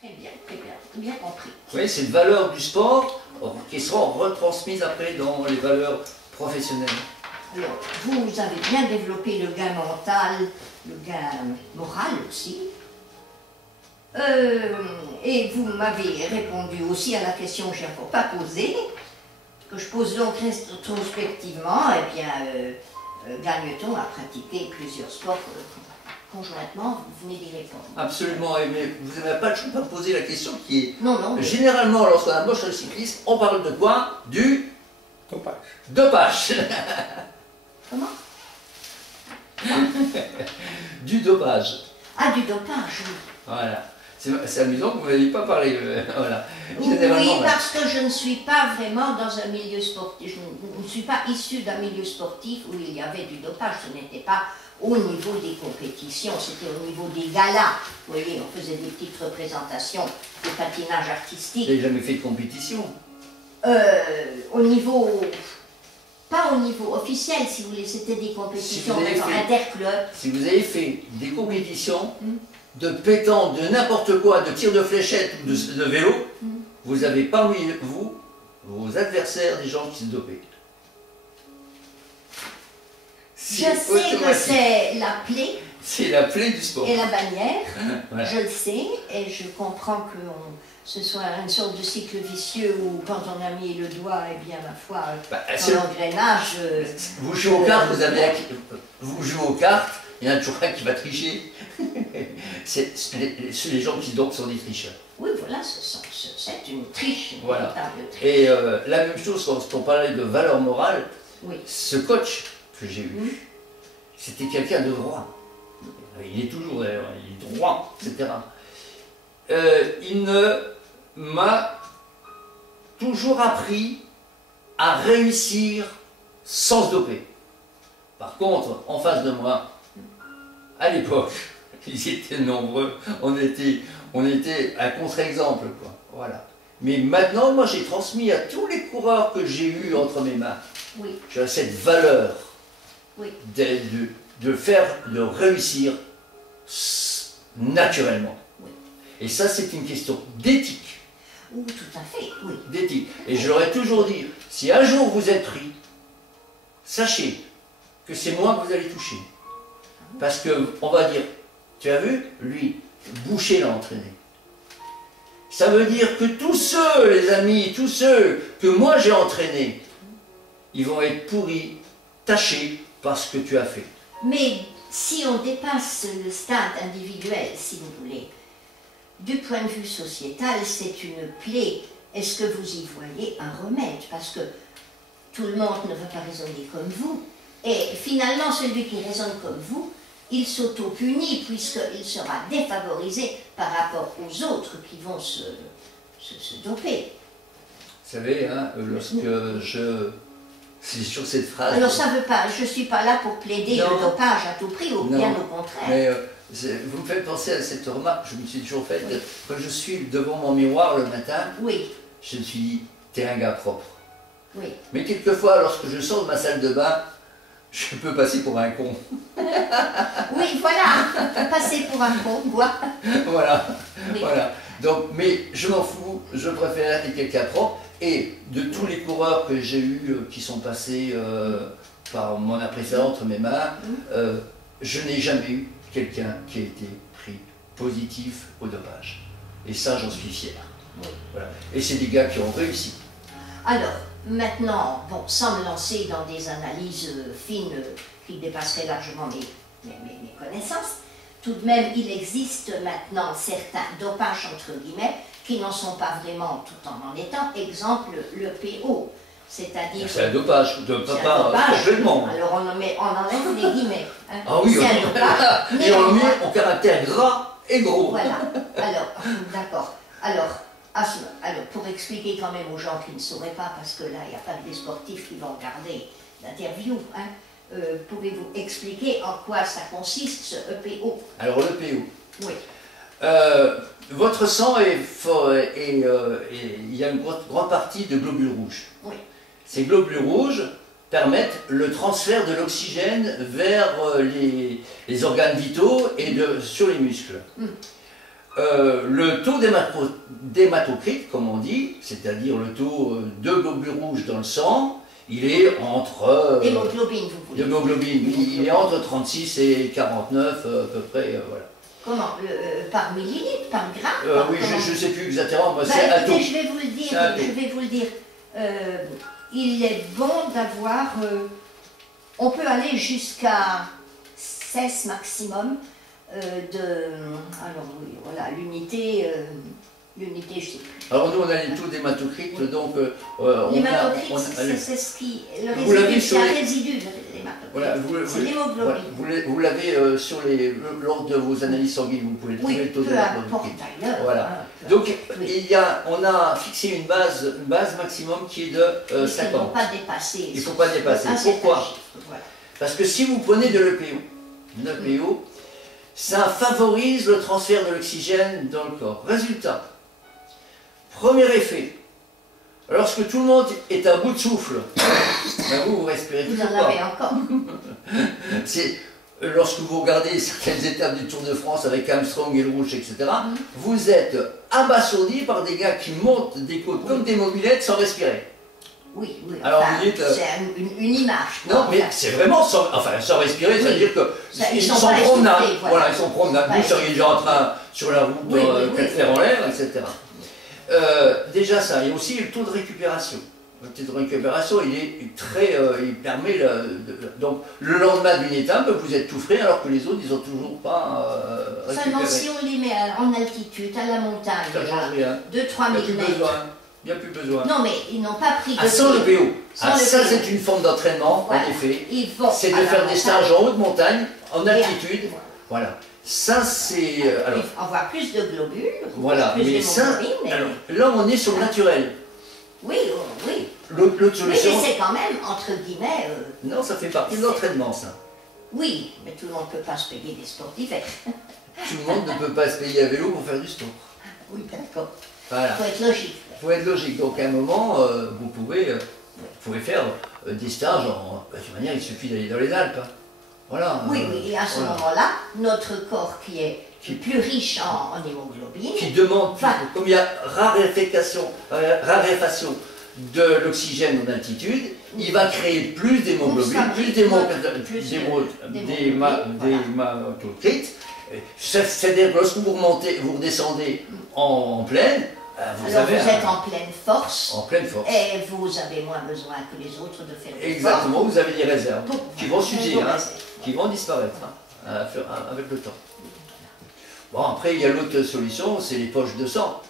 très bien compris. Oui, c'est une valeur du sport qui seront retransmises après dans les valeurs professionnelles. Alors, vous avez bien développé le gain mental, le gain moral aussi. Et vous m'avez répondu aussi à la question que je n'ai encore pas posée, que je pose donc rétrospectivement. Eh bien, gagne-t-on à pratiquer plusieurs sports conjointement? Vous venez d'y répondre. Absolument, mais vous n'avez pas toujours pas posé la question qui est... Non, mais... Généralement, lorsqu'on embauche un cycliste, on parle de quoi? Du... Dopage. Dopage. Comment? Du dopage. Ah, du dopage, oui. Voilà. C'est amusant que vous n'ayez pas parlé. Voilà. Oui, parce que je ne suis pas vraiment dans un milieu sportif. Je ne suis pas issue d'un milieu sportif où il y avait du dopage. Ce n'était pas au niveau des compétitions, c'était au niveau des galas. Vous voyez, on faisait des petites représentations de patinage artistique. Vous n'avez jamais fait de compétition? Au niveau... Pas au niveau officiel, si vous voulez, c'était des compétitions interclubs. Si vous avez fait des compétitions de pétanque, de n'importe quoi, de tir de fléchette ou de vélo, vous avez parmi vous, vos adversaires, des gens qui se dopaient. Je sais que c'est la plaie. C'est la plaie du sport. Et la bannière, voilà. Je le sais, et je comprends que ce soit une sorte de cycle vicieux où quand on a mis le doigt, eh bien, ma foi, dans l'engrenage... Vous jouez aux cartes, vous jouez aux cartes, il y en a toujours un qui va tricher. Les gens qui se dopent sont des tricheurs. Oui, voilà, c'est une triche, une voilà. véritable triche. Et la même chose, quand on parlait de valeur morale, oui. Ce coach que j'ai eu, c'était quelqu'un de droit. Il est toujours d'ailleurs, il est droit, etc. Il m'a toujours appris à réussir sans se doper. Par contre, en face de moi, à l'époque, ils étaient nombreux, on était un contre-exemple, quoi. Voilà. Mais maintenant, moi, j'ai transmis à tous les coureurs que j'ai eus entre mes mains, j'ai cette valeur de réussir naturellement. Oui. Et ça, c'est une question d'éthique. Tout à fait, oui. D'éthique. Et je leur ai toujours dit, si un jour vous êtes pris, sachez que c'est moi que vous allez toucher. Parce que, on va dire, tu as vu, lui, Boucher l'a entraîné. Ça veut dire que tous ceux, les amis, tous ceux que moi j'ai entraînés, ils vont être pourris, tachés par ce que tu as fait. Mais si on dépasse le stade individuel, si vous voulez, du point de vue sociétal, c'est une plaie. Est-ce que vous y voyez un remède? Parce que tout le monde ne veut pas raisonner comme vous. Et finalement, celui qui raisonne comme vous, il s'auto-punit puisqu'il sera défavorisé par rapport aux autres qui vont se doper. Vous savez, hein, lorsque c'est sur cette phrase... Alors ça veut pas, je ne suis pas là pour plaider le dopage à tout prix, ou bien au contraire. Mais vous me faites penser à cette remarque que je me suis toujours faite. Quand je suis devant mon miroir le matin, je me suis dit, t'es un gars propre. Mais quelquefois, lorsque je sors de ma salle de bain, je peux passer pour un con. Oui, voilà, passer pour un con, quoi. Voilà, voilà. Donc, mais je m'en fous, je préfère être quelqu'un propre. Et de tous les coureurs que j'ai eus qui sont passés par mon appréciation entre mes mains, je n'ai jamais eu quelqu'un qui a été pris positif au dopage. Et ça, j'en suis fier. Voilà. Et c'est des gars qui ont réussi. Alors, maintenant, bon, sans me lancer dans des analyses fines qui dépasseraient largement mes connaissances, tout de même, il existe maintenant certains dopages, entre guillemets, qui n'en sont pas vraiment tout en étant. Exemple, le PO. C'est-à-dire... C'est un dopage, complètement. Alors on enlève les guillemets. Hein. Ah oui, c'est un dopage. Et on le met en caractère gras et gros. Voilà. Alors, d'accord. Alors, pour expliquer quand même aux gens qui ne sauraient pas, parce que là, il n'y a pas que des sportifs qui vont regarder l'interview, hein, pouvez-vous expliquer en quoi ça consiste, ce EPO? Alors, l'EPO. Oui. Votre sang il y a une grande partie de globules rouges. Oui. Ces globules rouges permettent le transfert de l'oxygène vers les organes vitaux et sur les muscles. le taux d'hématocrite, comme on dit, c'est-à-dire le taux de globules rouges dans le sang, il est entre... Hémoglobine, vous voulez dire. D'hémoglobine, il est entre 36 et 49 à peu près, voilà. Comment par millilitre, par gramme Oui, je ne sais plus exactement, bah, c'est à écoutez, je vais vous le dire, il est bon d'avoir... on peut aller jusqu'à 16 maximum alors oui, voilà, l'unité, je ne sais plus. Alors nous on a les taux d'hématocrite, oui. Donc l'hématocrite, c'est ce qui... Le résidu, c'est un résidu, l'hématocrite. Voilà, c'est l'hémoglobine. Vous l'avez lors de vos analyses sanguines, vous pouvez trouver le taux d'hématocrite. Voilà. Donc on a fixé une base maximum qui est de 50. Il ne faut pas dépasser. Il ne faut pas dépasser. Pourquoi? Voilà. Parce que si vous prenez de l'EPO, ça favorise le transfert de l'oxygène dans le corps. Résultat, premier effet, lorsque tout le monde est à bout de souffle, ben vous respirez toujours pas. Vous en avez encore. Lorsque vous regardez certaines étapes du Tour de France avec Armstrong et le Rouge, etc., vous êtes abasourdi par des gars qui montent des côtes comme des mobylettes sans respirer. Oui, alors enfin, c'est une image. Non, mais c'est vraiment sans respirer, c'est-à-dire qu'ils sont promenades. Voilà, ils sont promenades. Vous seriez déjà en train sur la route, quatre fers en l'air, etc. Déjà ça, il y a aussi le taux de récupération. Le taux de récupération, il est très, il permet donc le lendemain d'une étape, vous êtes tout frais alors que les autres, ils n'ont toujours pas récupéré. Seulement si on les met en altitude, à la montagne, ça change rien. 2-3 000 mètres. Il n'y a plus besoin. Non, mais ils n'ont pas pris de sans le PO. Ça, c'est une forme d'entraînement, voilà. En effet. C'est de faire des stages en haute montagne, en altitude. Voilà. Ça, c'est... on voit plus de globules, voilà. plus d'hémoglobine. Là, on est sur le naturel. Oui, oui. L'autre solution... Oui, mais c'est quand même, entre guillemets... non, ça fait partie de l'entraînement, ça. Oui, mais tout le monde ne peut pas se payer des sports d'hiver. Tout le monde ne peut pas se payer à vélo pour faire du sport. Oui, d'accord. Voilà. Il faut être logique. Il faut être logique. Donc à un moment, vous pouvez faire des stages. De toute manière, il suffit d'aller dans les Alpes. Hein. Voilà. Oui, oui, et à ce moment-là, notre corps qui est plus riche en hémoglobine... Qui demande, comme il y a raréfaction de l'oxygène en altitude, il va créer plus d'hémoglobine, plus d'hématocrite. C'est-à-dire que lorsque vous redescendez en plaine, vous êtes en pleine force. En pleine force. Et vous avez moins besoin que les autres de faire des exactement, vous avez des réserves qui vont s'user, qui vont disparaître avec le temps. Bon, après, il y a l'autre solution, c'est les poches de sang.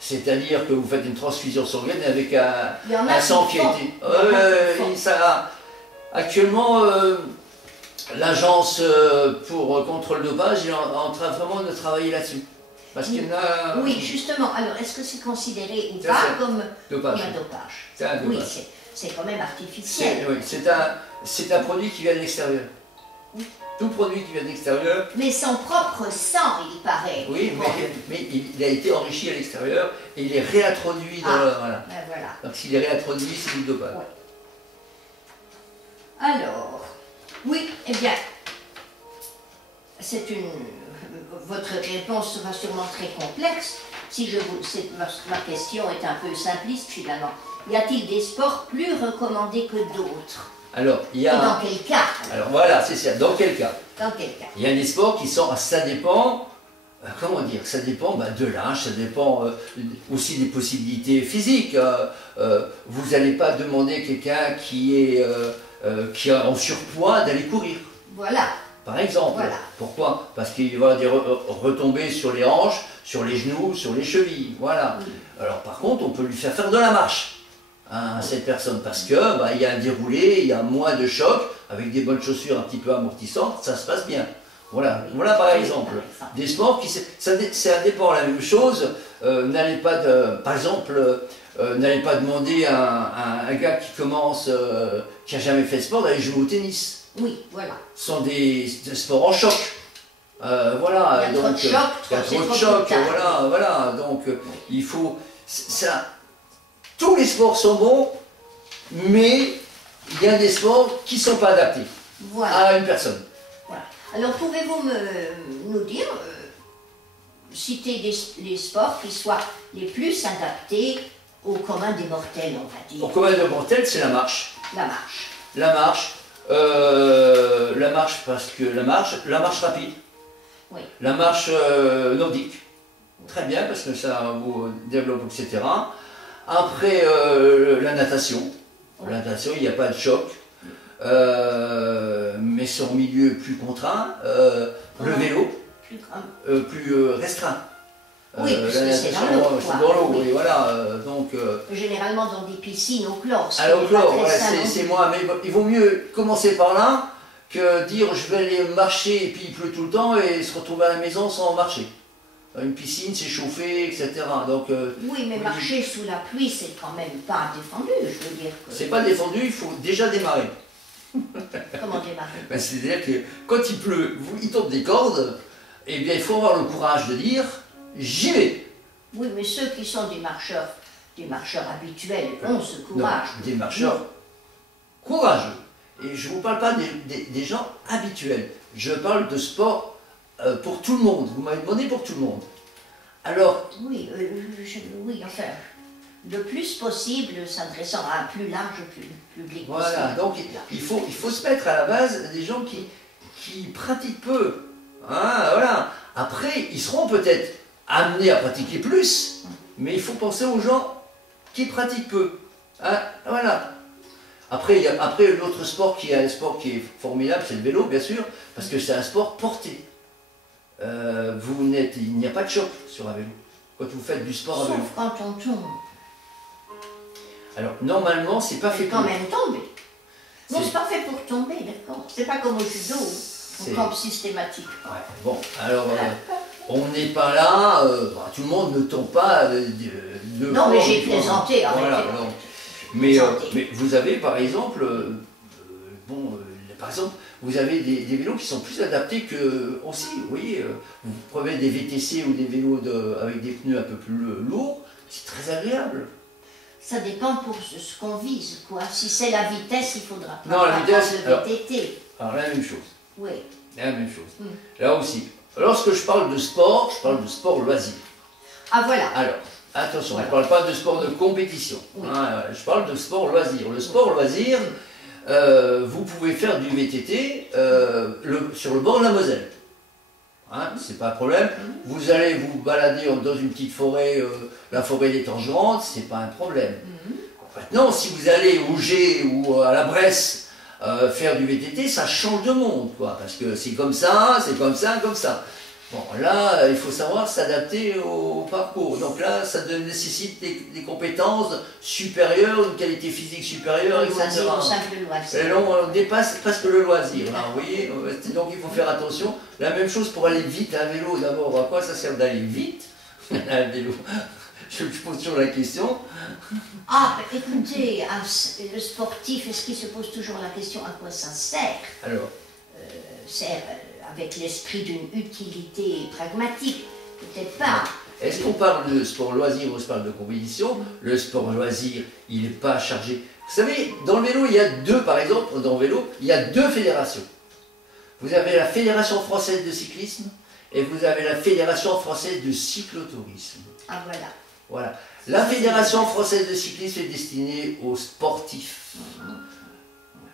C'est-à-dire que vous faites une transfusion sanguine avec un sang qui a été... actuellement, l'agence pour contrôle dopage est en train vraiment de travailler là-dessus. Parce qu'il y en a... Oui, justement. Alors, est-ce que c'est considéré ou pas comme un dopage? C'est un dopage. Oui, c'est quand même artificiel. Oui, c'est un produit qui vient de l'extérieur. Oui. Tout produit qui vient de l'extérieur. Mais son propre sang, il paraît. Oui, mais il a été enrichi à l'extérieur et il est réintroduit dans le... Voilà. Ben voilà. Donc s'il est réintroduit, c'est du dopage. Ouais. Alors, oui, eh bien, votre réponse sera sûrement très complexe. Ma question est un peu simpliste finalement. Y a-t-il des sports plus recommandés que d'autres? Alors, il y a... Et dans quel cas? Alors voilà, c'est ça. Dans quel cas? Dans quel cas? Il y a des sports qui sont... Ça dépend... Comment dire? Ça dépend de l'âge, ça dépend aussi des possibilités physiques. Vous n'allez pas demander à quelqu'un qui est en surpoids d'aller courir. Voilà. Par exemple. Voilà. Pourquoi? Parce qu'il va des retomber sur les hanches, sur les genoux, sur les chevilles. Voilà. Oui. Alors par contre, on peut lui faire de la marche à cette personne parce que il y a un déroulé, il y a moins de choc, avec des bonnes chaussures un petit peu amortissantes, ça se passe bien. Voilà, voilà par exemple. Des sports qui... Ça dépend. La même chose, n'allez pas par exemple, n'allez pas demander à un gars qui commence, qui n'a jamais fait de sport, d'aller jouer au tennis. Oui, voilà. Ce sont des sports en choc. Voilà. Il y a trop de choc, voilà. Donc il faut... tous les sports sont bons, mais il y a des sports qui ne sont pas adaptés à une personne. Voilà. Alors pouvez-vous nous dire citer les sports qui soient les plus adaptés au commun des mortels, on va dire. Au commun des mortels, c'est la marche. La marche. La marche parce que la marche rapide. Oui. La marche nordique. Très bien, parce que ça vous développe, etc. Après, la natation. La natation, il n'y a pas de choc. Mais c'est en milieu plus contraint. Le vélo, plus restreint. Oui, parce la que c'est dans natation, l'eau. c'est dans l'eau, oui, voilà. Donc, généralement dans des piscines au chlore. à l'eau chlore, c'est moins. Mais il vaut mieux commencer par là que dire je vais aller marcher et puis il pleut tout le temps et se retrouver à la maison sans marcher. Une piscine, c'est chauffé, etc. Donc, oui, mais marcher sous la pluie, c'est quand même pas défendu, je veux dire. C'est pas défendu, il faut déjà démarrer. Comment démarrer? Ben, c'est-à-dire que quand il pleut, il tombe des cordes, eh bien il faut avoir le courage de dire j'y vais. Oui, mais ceux qui sont des marcheurs habituels ont ce courage. Non, des marcheurs courageux. Et je ne vous parle pas des gens habituels. Je parle de sport pour tout le monde. Vous m'avez demandé pour tout le monde. Alors. Oui, oui, enfin, le plus possible s'adressant à un plus large public. Voilà, donc il faut se mettre à la base des gens qui pratiquent peu. Hein, voilà. Après, ils seront peut-être amenés à pratiquer plus, mais il faut penser aux gens qui pratiquent peu. Hein, voilà. Après, l'autre sport qui est un sport qui est formidable, c'est le vélo, bien sûr, parce que c'est un sport porté. Il n'y a pas de choc sur un vélo quand vous faites du sport à vélo. Sauf quand on tombe. Alors, normalement, c'est pas fait pour... quand pour. même tomber. Non, c'est pas fait pour tomber, d'accord. C'est pas comme au judo, on tombe systématiquement. Ouais, bon, alors, on n'est pas là, tout le monde ne tombe pas non, mais j'ai plaisanté, voilà, mais vous avez, par exemple, vous avez des vélos qui sont plus adaptés que aussi, vous voyez, vous prenez des VTC ou des vélos avec des pneus un peu plus lourds, c'est très agréable. Ça dépend pour ce qu'on vise, quoi. Si c'est la vitesse, il faudra pas la vitesse, le VTT. Alors, la même chose. Oui. La même chose. Là aussi, lorsque je parle de sport, je parle de sport loisir. Ah voilà. Alors, attention, je ne parle pas de sport de compétition. Oui. Hein, je parle de sport loisir. Le sport loisir, vous pouvez faire du VTT sur le bord de la Moselle. Hein, c'est pas un problème. Vous allez vous balader dans une petite forêt, la forêt des Tangerantes, c'est pas un problème. Maintenant, si vous allez au Gé ou à la Bresse faire du VTT, ça change de monde, quoi, parce que c'est comme ça, comme ça. Bon, là, il faut savoir s'adapter au parcours. Donc là, ça nécessite des compétences supérieures, une qualité physique supérieure, etc. Et là, on dépasse presque le loisir. Là, vous voyez, donc il faut faire attention. La même chose pour aller vite à vélo. D'abord, à quoi ça sert d'aller vite à vélo? Je pose toujours la question. Ah, écoutez, le sportif, est-ce qu'il se pose toujours la question à quoi ça sert? Alors sert avec l'esprit d'une utilité pragmatique, peut-être pas. Est-ce qu'on parle de sport loisir ou sport de compétition? Le sport loisir, il n'est pas chargé. Vous savez, dans le vélo, il y a par exemple, dans le vélo, il y a deux fédérations. Vous avez la Fédération française de cyclisme et vous avez la Fédération française de cyclotourisme. Ah voilà. Voilà. La Fédération française de cyclisme est destinée aux sportifs.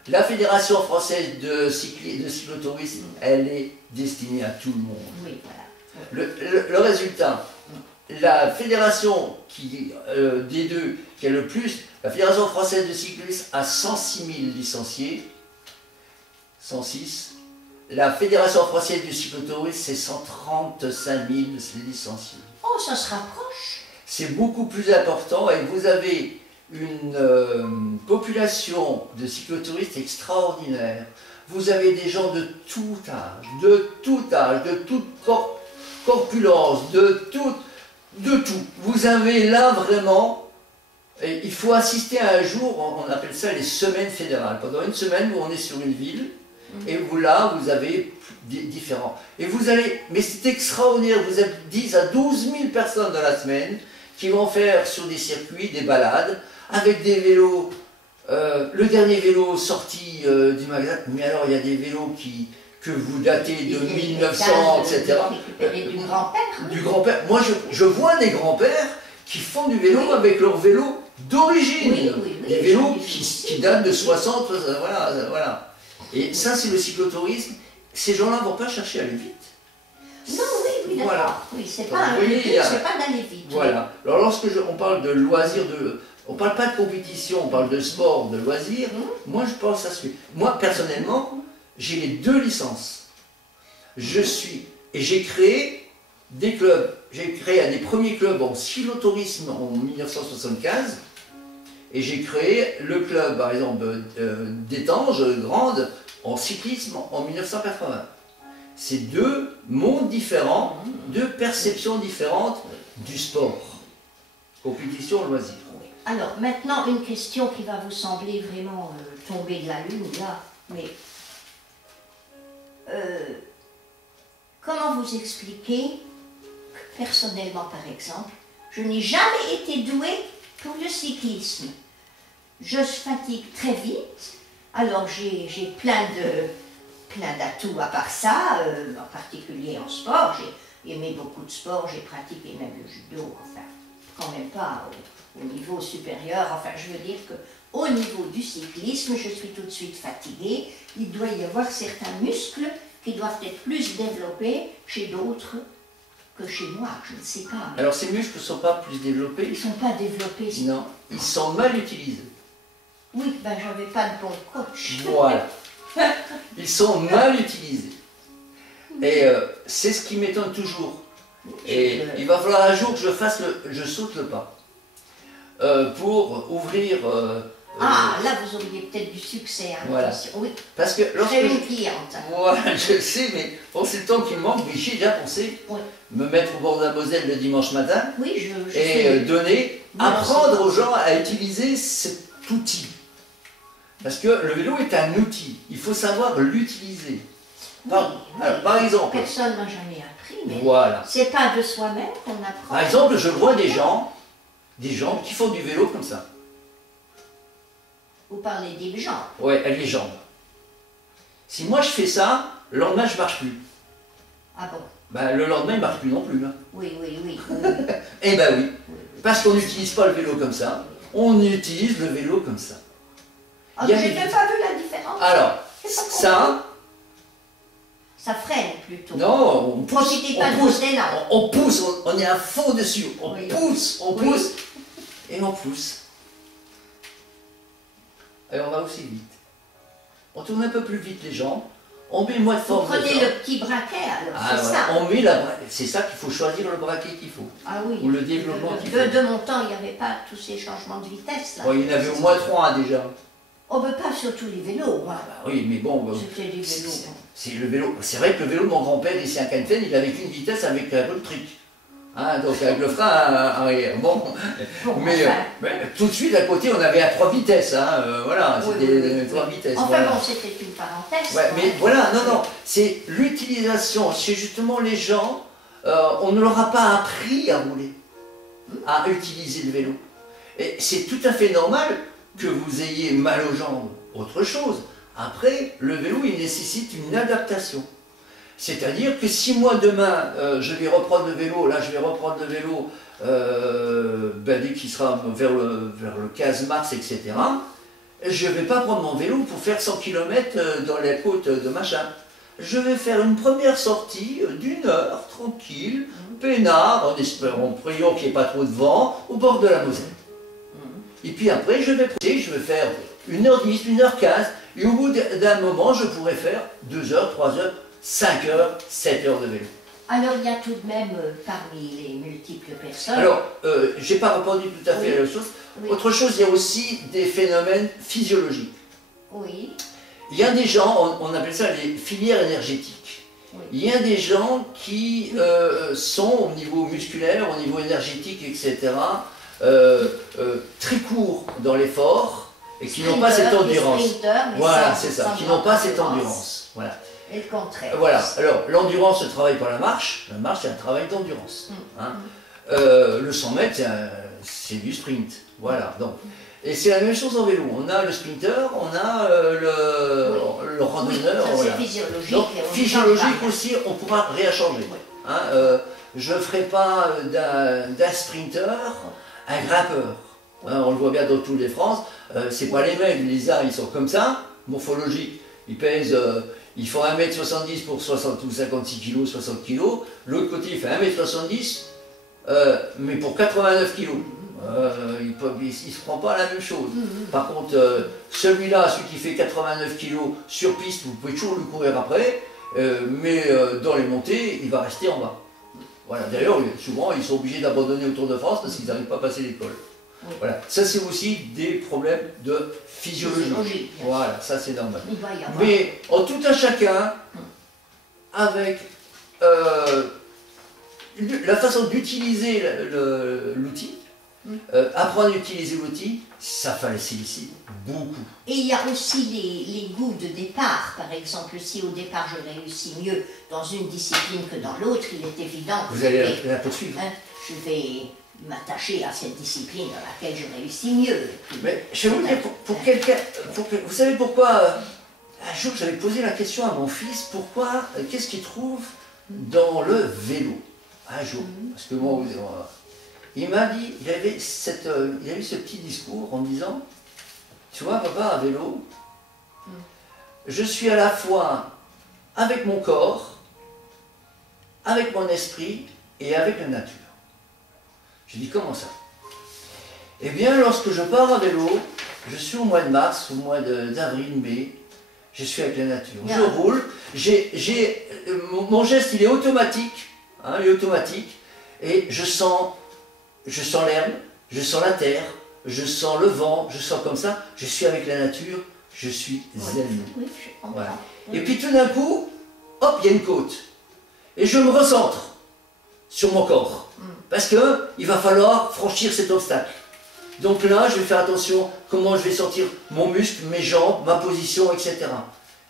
La Fédération française de cyclotourisme, elle est destinée à tout le monde. Oui, voilà. Le résultat, la fédération des deux qui a le plus, la Fédération française de cyclisme a 106 000 licenciés, 106. La Fédération française du cyclotourisme, c'est 135 000 licenciés. Oh, ça se rapproche. C'est beaucoup plus important et vous avez une population de cyclotouristes extraordinaire. Vous avez des gens de tout âge, de toute corpulence, de tout. Vous avez là vraiment, et il faut assister à un jour, on appelle ça les semaines fédérales. Pendant une semaine où on est sur une ville, et vous avez différents. Et vous allez, mais c'est extraordinaire, vous avez 10 à 12 000 personnes dans la semaine qui vont faire sur des circuits, des balades, avec des vélos, le dernier vélo sorti du magasin, mais alors il y a des vélos que vous datez de Et 1900, etc. Récupéré du grand-père. Du grand-père. Moi, je vois des grands-pères qui font du vélo avec leur vélo d'origine. Des vélos qui datent de 60, voilà, voilà. Et ça, c'est le cyclotourisme. Ces gens-là ne vont pas chercher à aller vite. Non, oui, d'accord. Voilà. Oui, c'est pas un but, c'est pas d'aller vite. Voilà. Alors, lorsque on parle de loisirs, on ne parle pas de compétition, on parle de sport, de loisirs. Moi, je pense à ce que... Moi, personnellement, j'ai les 2 licences. Et j'ai créé des clubs. J'ai créé un des premiers clubs en cyclotourisme en 1975. Et j'ai créé le club, par exemple, d'Étanges, Grande, en cyclisme en 1980. C'est 2 mondes différents, 2 perceptions différentes du sport. Compétition, loisir. Alors, maintenant, une question qui va vous sembler vraiment tomber de la lune, là, mais comment vous expliquer que, personnellement, par exemple, je n'ai jamais été douée pour le cyclisme. Je fatigue très vite, alors j'ai plein d'atouts à part ça, en particulier en sport. J'ai aimé beaucoup de sport, j'ai pratiqué même le judo, enfin, quand même pas au niveau supérieur. Enfin, je veux dire qu'au niveau du cyclisme, je suis tout de suite fatiguée. Il doit y avoir certains muscles qui doivent être plus développés chez d'autres que chez moi, je ne sais pas. Alors, ces muscles ne sont pas plus développés? Ils ne sont pas développés. Non, ils sont mal utilisés. Oui, ben j'avais pas de bon coach. Voilà. Ils sont mal utilisés. Et c'est ce qui m'étonne toujours. Et il va falloir un jour que je saute le pas. Pour ouvrir... là vous auriez peut-être du succès. Hein, voilà. Oui. Parce que lorsque j'ai une cliente. Voilà, je sais, mais c'est le temps qui me manque, mais j'ai déjà pensé me mettre au bord de la Moselle le dimanche matin et apprendre aux gens à utiliser cet outil. Parce que le vélo est un outil, il faut savoir l'utiliser. Par exemple... Personne n'a jamais appris, mais voilà. C'est pas de soi-même qu'on apprend. Par exemple, je vois des gens qui font du vélo comme ça. Vous parlez des jambes. Ouais, les jambes. Si moi je fais ça, le lendemain je ne marche plus. Ah bon? Ben, le lendemain il ne marche plus non plus. Hein. Oui. Eh ben oui. Parce qu'on n'utilise pas le vélo comme ça, on utilise le vélo comme ça. Ah, j'ai même pas vu la différence. Alors, ça freine plutôt. Non, on pousse. On pousse, on est à fond dessus. On pousse, et on pousse. Et on va aussi vite. On tourne un peu plus vite les jambes. On met moins de force. Vous prenez le petit braquet alors, c'est ça. On met c'est ça qu'il faut choisir le braquet qu'il faut. Ah oui. Ou le développement qu'il faut. De mon temps, il n'y avait pas tous ces changements de vitesse là. Bon, il y en avait au moins 3 déjà. On ne peut pas sur tous les vélos. Hein. Oui, mais bon. C'était des vélos. C'est le vélo. C'est vrai que le vélo de mon grand-père ici à Canfen, il avait qu'une vitesse avec un peu de trick. Hein, donc avec le frein arrière. Bon, mais tout de suite à côté on avait à 3 vitesses. Hein, voilà, c'était 3 vitesses. Enfin voilà. bon, c'était une parenthèse. Ouais, mais voilà, non, c'est l'utilisation. C'est justement les gens, on ne leur a pas appris à rouler, à utiliser le vélo. Et c'est tout à fait normal que vous ayez mal aux jambes. Autre chose. Après, le vélo, il nécessite une adaptation. C'est-à-dire que si moi demain je vais reprendre le vélo, dès qu'il sera vers le 15 mars, etc., je ne vais pas prendre mon vélo pour faire 100 km dans la côte de machin. Je vais faire une première sortie d'1 heure, tranquille, peinard, en priant qu'il n'y ait pas trop de vent, au bord de la Moselle. Et puis après, je vais faire 1h10, 1h15, et au bout d'un moment, je pourrais faire 2 heures, 3 heures, 5 heures, 7 heures de vélo. Alors, il y a tout de même, parmi les multiples personnes... Alors, je n'ai pas répondu tout à fait à la chose. Oui. Autre chose, il y a aussi des phénomènes physiologiques. Oui. Il y a des gens, on appelle ça les filières énergétiques. Oui. Il y a des gens qui sont, au niveau musculaire, au niveau énergétique, etc., très courts dans l'effort et qui n'ont pas cette endurance. Voilà, c'est ça, qui n'ont pas cette endurance. Voilà. Et le contraire. Voilà, alors l'endurance se travaille par la marche c'est un travail d'endurance. Le 100 mètres, c'est du sprint. Voilà, donc. Et c'est la même chose en vélo. On a le sprinter, on a le randonneur. Ça, voilà. c'est physiologique. Donc, et on physiologique change pas. aussi, on pourra rien changer. Oui. Hein, je ne ferai pas d'un sprinter un grimpeur. Hein, on le voit bien dans tous les France. C'est pas les mêmes. Les uns, ils sont comme ça, morphologiques. Ils pèsent, ils font 1,70 m pour 60 ou 56 kg, 60 kg. L'autre côté, il fait 1,70 m, mais pour 89 kg. Il ne se prend pas la même chose. Par contre, celui-là, celui qui fait 89 kg sur piste, vous pouvez toujours lui courir après, mais dans les montées, il va rester en bas. Voilà. D'ailleurs, souvent, ils sont obligés d'abandonner au Tour de France parce qu'ils n'arrivent pas à passer l'école. Oui. Voilà. Ça, c'est aussi des problèmes de physiologie. Voilà, ça, c'est normal. Il va y avoir. Mais en tout un chacun, avec la façon d'utiliser l'outil, apprendre à utiliser l'outil, ça facilite beaucoup. Et il y a aussi les goûts de départ. Par exemple, si au départ je réussis mieux dans une discipline que dans l'autre, il est évident que Vous allez la poursuivre. je vais m'attacher à cette discipline dans laquelle je réussis mieux. Mais je vais vous dire, pour quelqu'un, vous savez pourquoi, un jour j'avais posé la question à mon fils, pourquoi, qu'est-ce qu'il trouve dans le vélo? Un jour, parce que moi, il m'a dit, il avait eu ce petit discours en me disant, tu vois papa, à vélo, je suis à la fois avec mon corps, avec mon esprit et avec la nature. J'ai dit, comment ça? Eh bien, lorsque je pars à vélo, je suis au mois de mars, au mois d'avril, mai, je suis avec la nature. Je roule, mon geste il est automatique, hein, il est automatique, et je sens l'herbe, je sens la terre, je sens le vent, je sens comme ça, je suis avec la nature, je suis zen. Oui, je comprends. Voilà. Et puis tout d'un coup, hop, il y a une côte. Et je me recentre sur mon corps. Parce qu'il va falloir franchir cet obstacle. Donc là, je vais faire attention comment je vais sentir mon muscle, mes jambes, ma position, etc.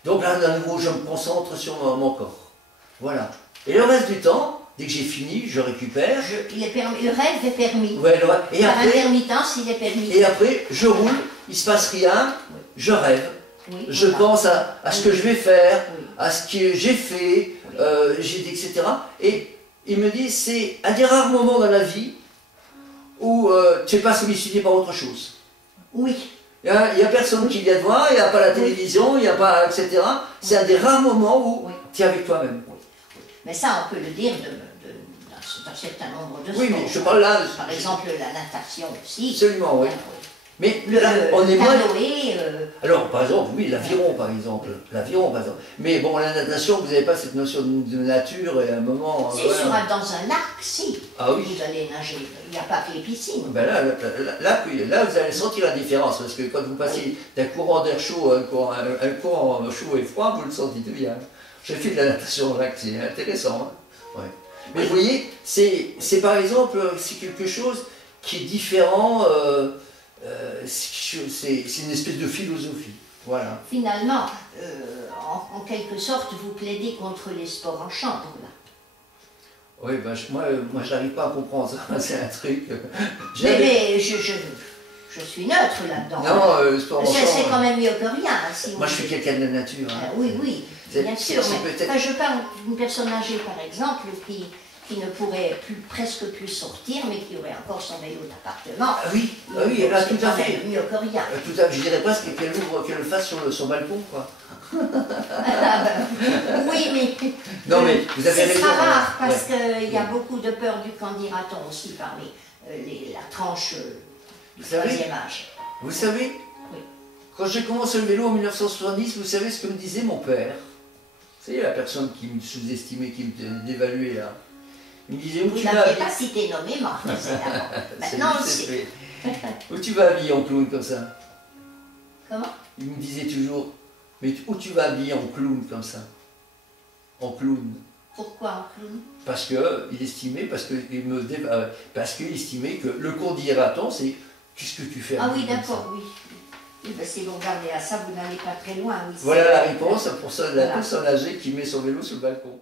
Donc là, d'un nouveau, je me concentre sur mon corps. Voilà. Et le reste du temps, dès que j'ai fini, je récupère. Le rêve est permis. Ouais, et par après, intermittence, il est permis. Et après, je roule, il ne se passe rien, je rêve. Oui, Je voilà. pense à ce que je vais faire, Oui. à ce que j'ai fait, etc. Et il me dit, c'est un des rares moments dans la vie où tu n'es pas sollicité par autre chose. Oui. Il n'y a personne qui vient te voir, il n'y a pas la télévision, il n'y a pas, etc. C'est un des rares moments où tu es avec toi-même. Mais ça, on peut le dire d'un certain nombre de sports. Oui, mais je parle là. Par exemple, la natation aussi. Absolument, oui. Mais là, Le on est moins. canoë, Alors, par exemple, oui, l'aviron, par exemple. L'aviron, par exemple. Mais bon, la natation, vous n'avez pas cette notion de nature et à un moment. si, voilà. dans un lac, si. Ah oui. Vous allez nager. Il n'y a pas que les piscines. Ben là, vous allez sentir la différence, parce que quand vous passez d'un courant d'air chaud à un courant chaud et froid, vous le sentez bien. J'ai fait de la natation au lac, c'est intéressant. Hein, ouais. Mais vous voyez, c'est par exemple, c'est quelque chose qui est différent, c'est une espèce de philosophie. Voilà. Finalement, en quelque sorte, vous plaidez contre les sports en chambre, là. Oui, ben, moi j'arrive pas à comprendre ça, c'est un truc. Mais je suis neutre là-dedans. Non, le sport en chambre. C'est quand même mieux que rien. Si moi je suis quelqu'un de la nature. Hein. Oui, oui, bien sûr. Mais, je parle d'une personne âgée, par exemple, qui ne pourrait presque plus sortir, mais qui aurait encore son vélo d'appartement. Ah oui, là, tout à fait. Mieux que rien. Tout à fait. Je dirais presque qu'elle le fasse sur son balcon, quoi. Oui, mais, non, mais vous avez raison. C'est pas rare, parce qu'il y a beaucoup de peur du candidaton aussi parmi la tranche du troisième âge. Vous savez, oui. Quand j'ai commencé le vélo en 1970, vous savez ce que me disait mon père? Vous savez, la personne qui me sous-estimait, qui me dévaluait là. Il me disait, où vous tu vas n'aviez pas cité nommément, maintenant aussi. Où tu vas habiller en clown comme ça? Comment? Il me disait toujours, mais où tu vas habiller en clown comme ça? En clown. Pourquoi en clown? Parce qu'il estimait, parce qu'il estimait que le condirat-on, c'est qu'est-ce que tu fais? Ah oui, d'accord, oui. Oui, ben si vous regardez à ça, vous n'allez pas très loin. Oui, voilà la réponse pour ça, la personne âgée qui met son vélo sur le balcon.